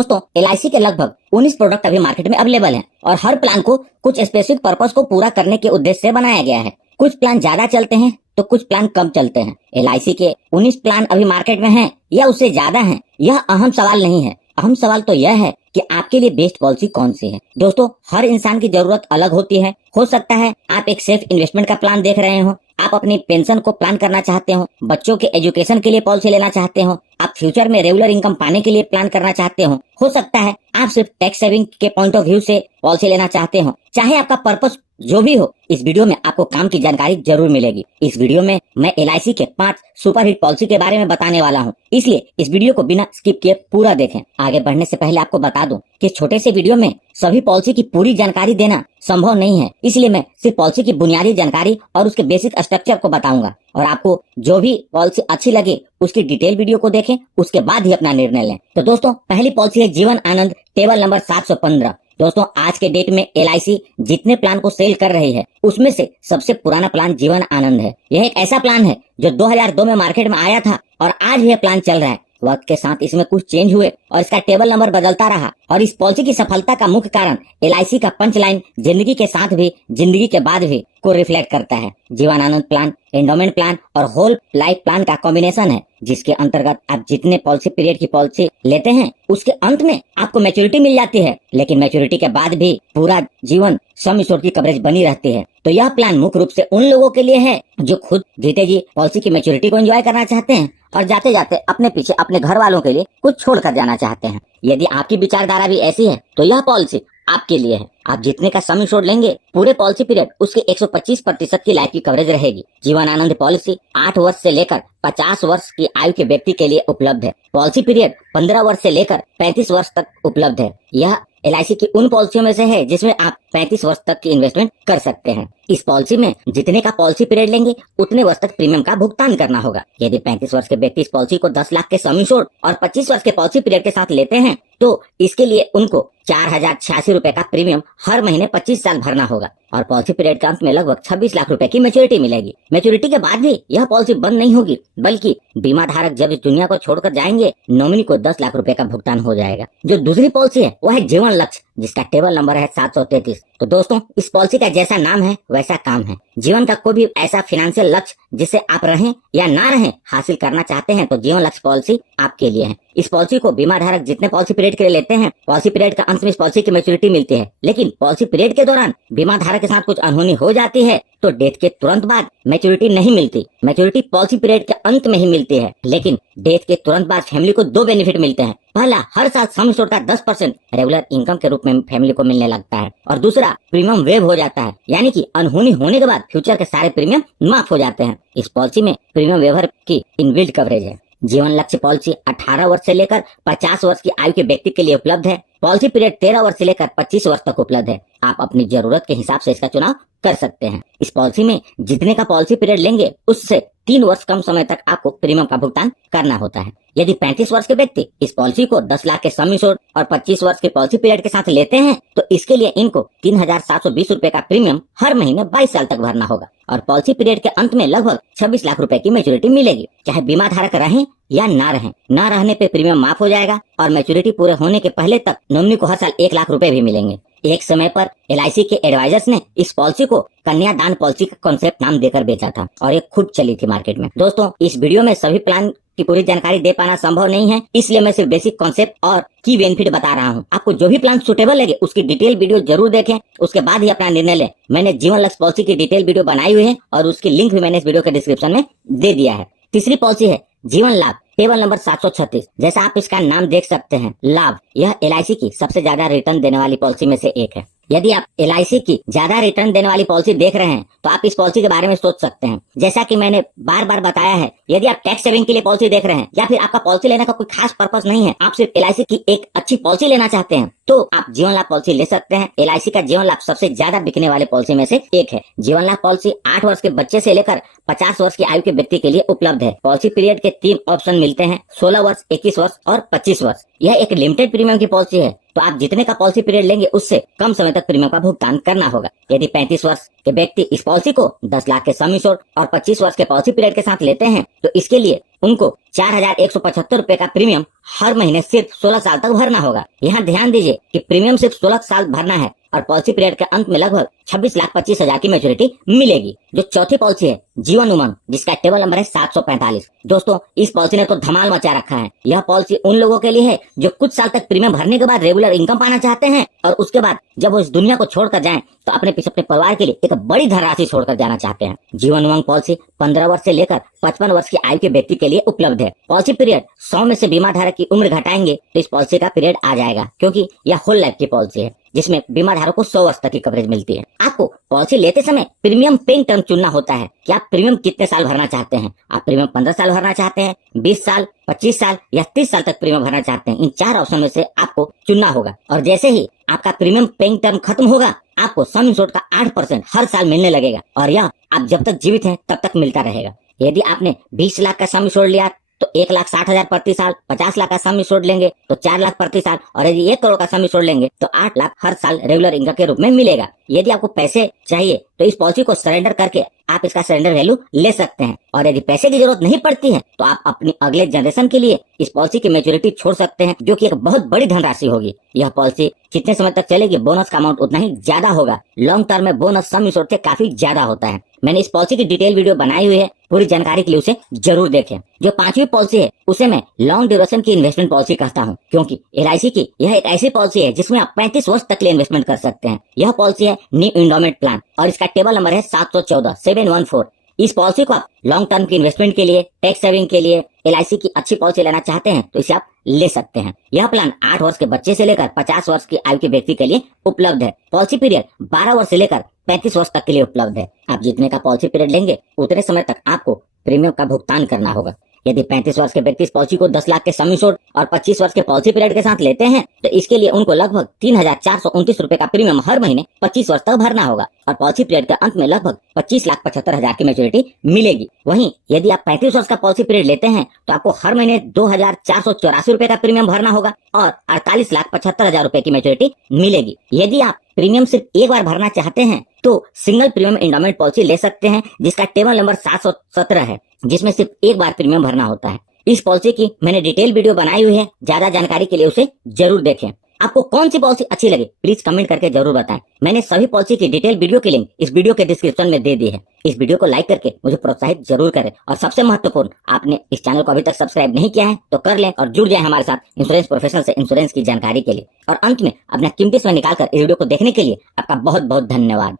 दोस्तों LIC के लगभग 19 प्रोडक्ट अभी मार्केट में अवेलेबल हैं और हर प्लान को कुछ स्पेसिफिक पर्पस को पूरा करने के उद्देश्य से बनाया गया है। कुछ प्लान ज्यादा चलते हैं तो कुछ प्लान कम चलते हैं। LIC के 19 प्लान अभी मार्केट में हैं या उससे ज्यादा हैं, यह अहम सवाल नहीं है। अहम सवाल तो यह है कि आपके लिए बेस्ट पॉलिसी कौन सी है। दोस्तों हर इंसान की जरूरत अलग होती है। हो सकता है आप एक सेफ इन्वेस्टमेंट का प्लान देख रहे हो, आप अपनी पेंशन को प्लान करना चाहते हो, बच्चों के एजुकेशन के लिए पॉलिसी लेना चाहते हो, आप फ्यूचर में रेगुलर इनकम पाने के लिए प्लान करना चाहते हो सकता है आप सिर्फ टैक्स सेविंग के पॉइंट ऑफ व्यू से पॉलिसी लेना चाहते हो। चाहे आपका पर्पस जो भी हो, इस वीडियो में आपको काम की जानकारी जरूर मिलेगी। इस वीडियो में मैं LIC के 5 सुपर हिट पॉलिसी के बारे में बताने वाला हूँ, इसलिए इस वीडियो को बिना स्किप किए पूरा देखें। आगे बढ़ने से पहले आपको बता दूं कि छोटे से वीडियो में सभी पॉलिसी की पूरी जानकारी देना संभव नहीं है, इसलिए मैं सिर्फ पॉलिसी की बुनियादी जानकारी और उसके बेसिक स्ट्रक्चर को बताऊंगा और आपको जो भी पॉलिसी अच्छी लगे उसकी डिटेल वीडियो को देखें, उसके बाद ही अपना निर्णय लें। तो दोस्तों पहली पॉलिसी है जीवन आनंद टेबल नंबर 715। दोस्तों आज के डेट में LIC जितने प्लान को सेल कर रही है उसमें से सबसे पुराना प्लान जीवन आनंद है। यह एक ऐसा प्लान है जो 2002 में मार्केट में आया था और आज भी यह प्लान चल रहा है। वक्त के साथ इसमें कुछ चेंज हुए और इसका टेबल नंबर बदलता रहा और इस पॉलिसी की सफलता का मुख्य कारण LIC का पंच लाइन जिंदगी के साथ भी जिंदगी के बाद भी को रिफ्लेक्ट करता है। Jeevan Anand plan endowment plan और होल लाइफ प्लान का कॉम्बिनेशन है, जिसके अंतर्गत आप जितने पॉलिसी पीरियड की पॉलिसी लेते हैं उसके अंत में आपको मैच्योरिटी मिल जाती है, लेकिन मैच्योरिटी के बाद भी पूरा जीवन सम एश्योर्ड की कवरेज बनी रहती है। तो यह प्लान मुख्य रूप से उन लोगों के लिए है जो खुद जीते जी पॉलिसी की मैच्योरिटी को एंजॉय करना चाहते हैं और जाते जाते अपने पीछे अपने घर वालों के लिए कुछ छोड़ कर जाना चाहते हैं। यदि आपकी विचारधारा भी ऐसी है तो यह पॉलिसी आपके लिए है। आप जितने का सम एश्योर्ड लेंगे पूरे पॉलिसी पीरियड उसके 125% की लाइफ की कवरेज रहेगी। जीवन आनंद पॉलिसी 8 वर्ष से लेकर 50 वर्ष की आयु के व्यक्ति के लिए उपलब्ध है। पॉलिसी पीरियड 15 वर्ष से लेकर 35 वर्ष तक उपलब्ध है। यह LIC की उन पॉलिसियों में से है जिसमें आप 35 वर्ष तक की इन्वेस्टमेंट कर सकते हैं। इस पॉलिसी में जितने का पॉलिसी पीरियड लेंगे उतने वर्ष तक प्रीमियम का भुगतान करना होगा। यदि 35 वर्ष के व्यक्ति इस पॉलिसी को 10 लाख के सम एश्योर्ड और 25 वर्ष के पॉलिसी पीरियड के साथ लेते हैं तो इसके लिए उनको 4086 रुपए का प्रीमियम हर महीने 25 साल भरना होगा और पॉलिसी पीरियड के अंत में लगभग 26 लाख रुपए की मैच्योरिटी मिलेगी। मैच्योरिटी के बाद भी यह पॉलिसी बंद नहीं होगी, बल्कि बीमा धारक जब इस दुनिया को छोड़कर जाएंगे नॉमिनी को 10 लाख रुपए का भुगतान हो जाएगा। जो दूसरी पॉलिसी है वह है जीवन लक्ष्य, जिसका टेबल नंबर है 733। तो दोस्तों इस पॉलिसी का जैसा नाम है वैसा काम है। जीवन का कोई भी ऐसा फाइनेंशियल लक्ष्य जिसे आप रहें या ना रहें हासिल करना चाहते हैं तो जीवन लक्ष्य पॉलिसी आपके लिए है। इस पॉलिसी को बीमा धारक जितने पॉलिसी पीरियड के लिए लेते हैं पॉलिसी पीरियड का अंत में इस पॉलिसी की मैच्योरिटी मिलती है, लेकिन पॉलिसी पीरियड के दौरान बीमा धारक के साथ कुछ अनहोनी हो जाती है तो डेथ के तुरंत बाद मैच्योरिटी नहीं मिलती। मैच्योरिटी पॉलिसी पीरियड के अंत में ही मिलती है, लेकिन डेथ के तुरंत बाद फैमिली को 2 बेनिफिट मिलते हैं। पहला, हर साल सम एश्योर्ड का 10% रेगुलर इनकम के रूप में फैमिली को मिलने लगता है और दूसरा प्रीमियम वेव हो जाता है, यानी कि अनहोनी होने के बाद फ्यूचर के सारे प्रीमियम माफ हो जाते हैं। इस पॉलिसी में प्रीमियम वेवर की इनबिल्ट कवरेज है। जीवन लक्ष्य पॉलिसी 18 वर्ष से लेकर 50 वर्ष की आयु के व्यक्ति के लिए उपलब्ध है। पॉलिसी पीरियड 13 वर्ष से लेकर 25 वर्ष तक उपलब्ध है। आप अपनी जरूरत के हिसाब से इसका चुनाव कर सकते हैं। इस पॉलिसी में जितने का पॉलिसी पीरियड लेंगे उससे 3 वर्ष कम समय तक आपको प्रीमियम का भुगतान करना होता है। यदि 35 वर्ष के व्यक्ति इस पॉलिसी को 10 लाख के सम एश्योर्ड और 25 वर्ष के पॉलिसी पीरियड के साथ लेते हैं तो इसके लिए इनको 3720 रुपए का प्रीमियम हर महीने 22 साल तक भरना होगा और पॉलिसी पीरियड के अंत में लगभग 26 लाख रुपए की मैच्योरिटी मिलेगी। चाहे बीमा धारक रहें या ना रहें, ना रहने पे प्रीमियम माफ हो जाएगा और मैच्योरिटी पूरे होने के पहले तक नॉमिनी को हर साल 1 लाख रुपए भी मिलेंगे। एक समय पर LIC के एडवाइजर्स ने इस पॉलिसी को कन्यादान पॉलिसी का कॉन्सेप्ट नाम देकर बेचा था और ये खूब चली थी मार्केट में। दोस्तों इस वीडियो में सभी प्लान की पूरी जानकारी दे पाना संभव नहीं है, इसलिए मैं सिर्फ बेसिक कॉन्सेप्ट और की बेनिफिट बता रहा हूँ। आपको जो भी प्लान सुटेबल लगे उसकी डिटेल वीडियो जरूर देखें, उसके बाद ही अपना निर्णय लें। मैंने जीवन लक्ष्य पॉलिसी की डिटेल वीडियो बनाई हुई है और उसकी लिंक भी मैंने इस वीडियो के डिस्क्रिप्शन में दे दिया है। तीसरी पॉलिसी है जीवन लाभ टेबल नंबर 736। जैसा आप इसका नाम देख सकते हैं, लाभ यह LIC की सबसे ज्यादा रिटर्न देने वाली पॉलिसी में से एक है। यदि आप LIC की ज्यादा रिटर्न देने वाली पॉलिसी देख रहे हैं तो आप इस पॉलिसी के बारे में सोच सकते हैं। जैसा कि मैंने बार बार बताया है, यदि आप टैक्स सेविंग के लिए पॉलिसी देख रहे हैं या फिर आपका पॉलिसी लेने का कोई खास पर्पस नहीं है, आप सिर्फ LIC की एक अच्छी पॉलिसी लेना चाहते हैं तो आप जीवन लाभ पॉलिसी ले सकते हैं। LIC का जीवन लाभ सबसे ज्यादा बिकने वाले पॉलिसी में से एक है। जीवन लाभ पॉलिसी 8 वर्ष के बच्चे से लेकर 50 वर्ष की आयु के व्यक्ति के लिए उपलब्ध है। पॉलिसी पीरियड के 3 ऑप्शन मिलते हैं, 16 वर्ष, 21 वर्ष और 25 वर्ष। यह एक लिमिटेड प्रीमियम की पॉलिसी है। तो आप जितने का पॉलिसी पीरियड लेंगे उससे कम समय तक प्रीमियम का भुगतान करना होगा। यदि 35 वर्ष के व्यक्ति इस पॉलिसी को 10 लाख के सम इंश्योर्ड और 25 वर्ष के पॉलिसी पीरियड के साथ लेते हैं तो इसके लिए उनको 4,175 रुपए का प्रीमियम हर महीने सिर्फ 16 साल तक भरना होगा। यहाँ ध्यान दीजिए कि प्रीमियम सिर्फ 16 साल भरना है और पॉलिसी पीरियड के अंत में लगभग 26,25,000 की मैच्योरिटी मिलेगी। जो चौथी पॉलिसी है जीवन उमंग, जिसका टेबल नंबर है 745। दोस्तों, इस पॉलिसी ने तो धमाल मचा रखा है। यह पॉलिसी उन लोगों के लिए है जो कुछ साल तक प्रीमियम भरने के बाद रेगुलर इनकम पाना चाहते हैं और उसके बाद जब वो इस दुनिया को छोड़कर जाएं तो अपने पीछे अपने परिवार के लिए एक बड़ी धनराशि छोड़कर जाना चाहते हैं। जीवन उमंग पॉलिसी 15 वर्ष से लेकर 55 वर्ष की आयु के व्यक्ति के लिए उपलब्ध है। पॉलिसी पीरियड 100 में से बीमा धारक की उम्र घटाएंगे तो इस पॉलिसी का पीरियड आ जाएगा, क्योंकि यह होल लाइफ की पॉलिसी है जिसमें बीमा धारक को 100 वर्ष तक की कवरेज मिलती है। आपको पॉलिसी लेते समय प्रीमियम पेइंग टर्म चुनना होता है कि आप प्रीमियम कितने साल भरना चाहते हैं। आप प्रीमियम 15 साल भरना चाहते हैं, 20 साल, 25 साल या 30 साल तक प्रीमियम भरना चाहते हैं। इन 4 ऑप्शन में से आपको चुनना होगा और जैसे ही आपका प्रीमियम पेइंग टर्म खत्म होगा आपको सम इंश्योर्ड का 8% हर साल मिलने लगेगा और यह आप जब तक जीवित हैं तब तक मिलता रहेगा। यदि आपने 20 लाख का सम इंश्योर्ड लिया तो 1,60,000 प्रति साल, 50 लाख का सम इंश्योर्ड लेंगे तो 4 लाख प्रति साल और यदि 1 करोड़ का सम इंश्योर्ड लेंगे तो 8 लाख हर साल रेगुलर इनकम के रूप में मिलेगा। यदि आपको पैसे चाहिए तो इस पॉलिसी को सरेंडर करके आप इसका सरेंडर वैल्यू ले सकते हैं और यदि पैसे की जरूरत नहीं पड़ती है तो आप अपनी अगले जनरेशन के लिए इस पॉलिसी की मैच्योरिटी छोड़ सकते हैं, जो कि एक बहुत बड़ी धनराशि होगी। यह पॉलिसी कितने समय तक चलेगी, बोनस का अमाउंट उतना ही ज्यादा होगा। लॉन्ग टर्म में बोनस सम इंश्योर्ड से काफी ज्यादा होता है। मैंने इस पॉलिसी की डिटेल वीडियो बनाई हुई है, पूरी जानकारी के लिए उसे जरूर देखें। जो 5वीं पॉलिसी है उसे मैं लॉन्ग ड्यूरेशन की इन्वेस्टमेंट पॉलिसी कहता हूँ, क्योंकि LIC की यह एक ऐसी पॉलिसी है जिसमें आप 35 वर्ष तक के लिए इन्वेस्टमेंट कर सकते हैं। यह पॉलिसी है न्यू एंडोमेंट प्लान और इसका टेबल नंबर है 714। इस पॉलिसी को आप लॉन्ग टर्म की इन्वेस्टमेंट के लिए, टैक्स सेविंग के लिए LIC की अच्छी पॉलिसी लेना चाहते हैं तो इसे आप ले सकते हैं। यह प्लान 8 वर्ष के बच्चे से लेकर 50 वर्ष की आयु के व्यक्ति के लिए उपलब्ध है। पॉलिसी पीरियड 12 वर्ष से लेकर 35 वर्ष तक के लिए उपलब्ध है। आप जितने का पॉलिसी पीरियड लेंगे उतने समय तक आपको प्रीमियम का भुगतान करना होगा। यदि 35 वर्ष के व्यक्ति इस पॉलिसी को 10 लाख के सम इंश्योर्ड और 25 वर्ष के पॉलिसी पीरियड के साथ लेते हैं तो इसके लिए उनको लगभग 3,429 रुपए का प्रीमियम हर महीने 25 वर्ष तक भरना होगा और पॉलिसी पीरियड के अंत में लगभग 25,75,000 की मैच्योरिटी मिलेगी। वहीं यदि आप 35 वर्ष का पॉलिसी पीरियड लेते हैं तो आपको हर महीने 2,484 रुपए का प्रीमियम भरना होगा और 48,75,000 रुपए की मैच्योरिटी मिलेगी। यदि आप प्रीमियम सिर्फ एक बार भरना चाहते हैं तो सिंगल प्रीमियम एंडोमेंट पॉलिसी ले सकते हैं, जिसका टेबल नंबर 717 है, जिसमें सिर्फ एक बार प्रीमियम भरना होता है। इस पॉलिसी की मैंने डिटेल वीडियो बनाई हुई है, ज्यादा जानकारी के लिए उसे जरूर देखें। आपको कौन सी पॉलिसी अच्छी लगी प्लीज कमेंट करके जरूर बताएं। मैंने सभी पॉलिसी की डिटेल वीडियो की लिंक इस वीडियो के डिस्क्रिप्शन में दे दी है। इस वीडियो को लाइक करके मुझे प्रोत्साहित जरूर करें और सबसे महत्वपूर्ण, आपने इस चैनल को अभी तक सब्सक्राइब नहीं किया है तो कर लें और जुड़ जाए हमारे साथ इंश्योरेंस प्रोफेशनल से इंश्योरेंस की जानकारी के लिए। और अंत में अपना कीमती समय निकालकर इस वीडियो को देखने के लिए आपका बहुत बहुत धन्यवाद।